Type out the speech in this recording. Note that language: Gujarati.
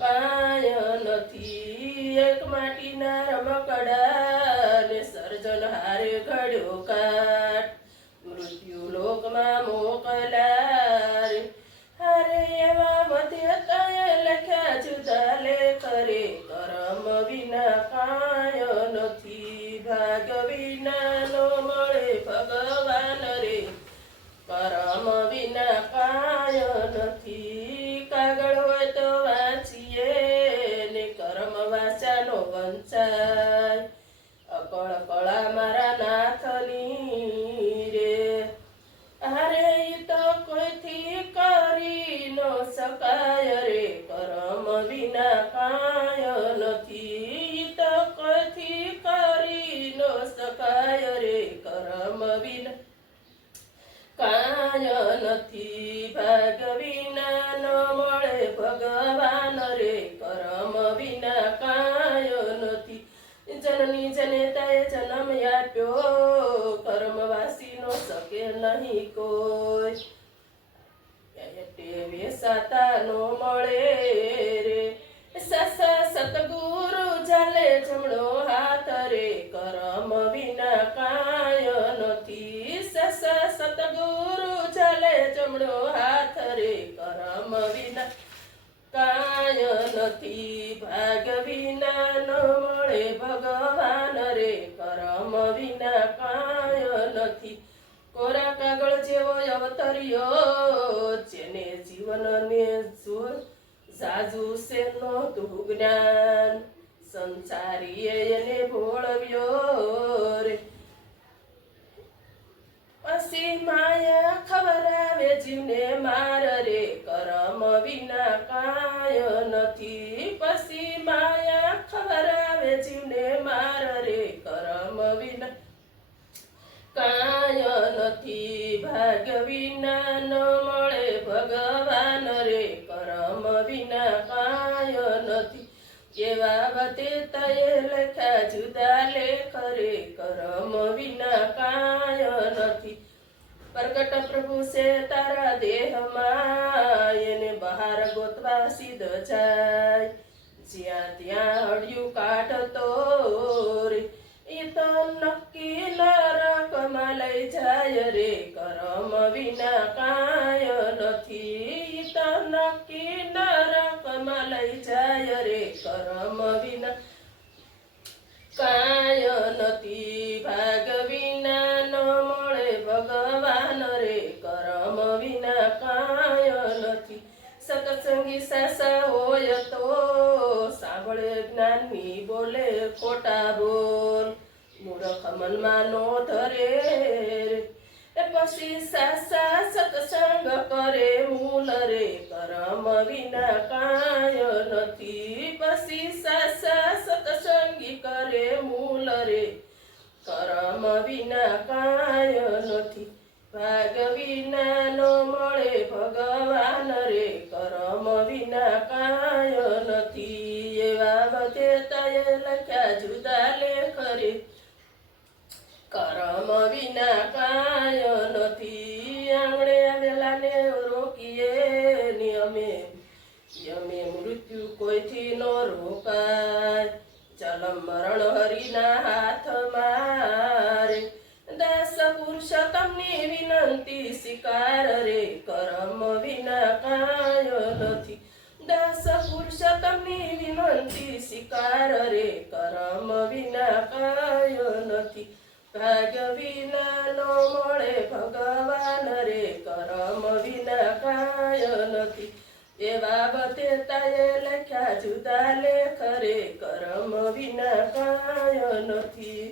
કાય નથી. એક માટીના રમકડા ને સર્જન હારે ઘડ્યો કાટ, મૃત્યુ લોકમાં મોકલા રે. હારે એવા મધ્ય તય લખ્યા જુદા લેખ રે, કરમ વિના કાય નથી. ભાગ વિના નો મળે ભગવાન રે, કરમ વિના કાય નથી. કાગળ હોય તો વાંચીએ ને કર્મ વાંચાનો વંચાય, અકળ કળા મારા નાથની રે. હારે ઈ તો કોઈથી કરી નો શકાય રે, કરમ વિના કાય નથી. ઈ તો કોઈથી કરી નો શકાય રે, કરમ વિના કાય નથી. ભાગ વિના ન મળે ભગવાન રે, કરમ વિના કાય નથી. જનની જનેતાએ જન્મ આપ્યો, કર્મવાસી નો શકે નહીં કોઈ. ટેવે સાતા નો મળે રે, સસા સતગુરુ ચાલે જમણો હાથ રે, કરમ વિના કાય નથી. સસા સતગુરુ ચાલે જમણો હાથ રે, કરમ વિના કાય નથી. ભાગ વિના ન મળે ભગવાન રે, કરમ વિના કાય નથી. કોરા કાગળ જેવો અવતર્યો, જેને જીવનને જાજુ છે નહોતું જ્ઞાન, સંસારીએ એને ભોળવ્યો રે. પછી માયા ખવરાવે જીવને માર રે, કરમ વિના કાય નથી. પછી માયા ખવરાવે જીવને માર રે, કરમ વિના કાય નથી. ભાગ વિના ન મળે ભગવાન રે, કરમ વિના કાય નથી. એવા વતે તયે લખ્યા જુદા લેખ રે, કરમ વિના કાય નથી. પ્રગટ પ્રભુ છે તારા દેહમાં, એને બહાર ગોતવા સિદ્ધ જાય, જ્યાં ત્યાં હળિયું કાઢતો રે. એ તો નક્કી નરકમાં લઈ જાય રે, કરમ વિના કાય નથી. એ તો નક્કી નરકમાં લઈ જાય રે, કરમ વિના કાય નથી. ભાગ વિના ન મળે ભગવાન રે, કરમ વિના કાય નથી. સત્સંગી સાસા હોય તો સાંભળે જ્ઞાની બોલે ખોટા બોલ, મૂર્ખ મનમાં નો ધરે રે. પછી સાસા સત્સંગ કરે મૂલ રે, કરમ વિના કાય નથી. પછી સાસા સત્સંગી કરે મૂલ રે, કરમ વિના કાય નથી. ભાગ વિના નો મળે ભગવાન રે, કરમ વિના કાય નથી. એવા બધે તયે લખ્યા જુદા લેખ રે, કરમ વિના કાય નથી. આંગણે આવેલા ને રોકીએ નિયમે, યમે મૃત્યુ કોઈથી નો રોકાય. જન્મ મરણ હરિના હાથમાં રે, દાસ પુરુષોત્તમની વિનંતી સ્વીકાર રે, કરમ વિના કાય નથી. દાસ પુરુષોત્તમની વિનંતી સ્વીકાર રે, કરમ વિના કાય નથી. ભાગ વિના નો મળે ભગવાન રે, કરમ વિના કાય નથી. એવા બધે તાએ લખ્યા જુદા લેખ રે, કરમ વિના કાય નથી.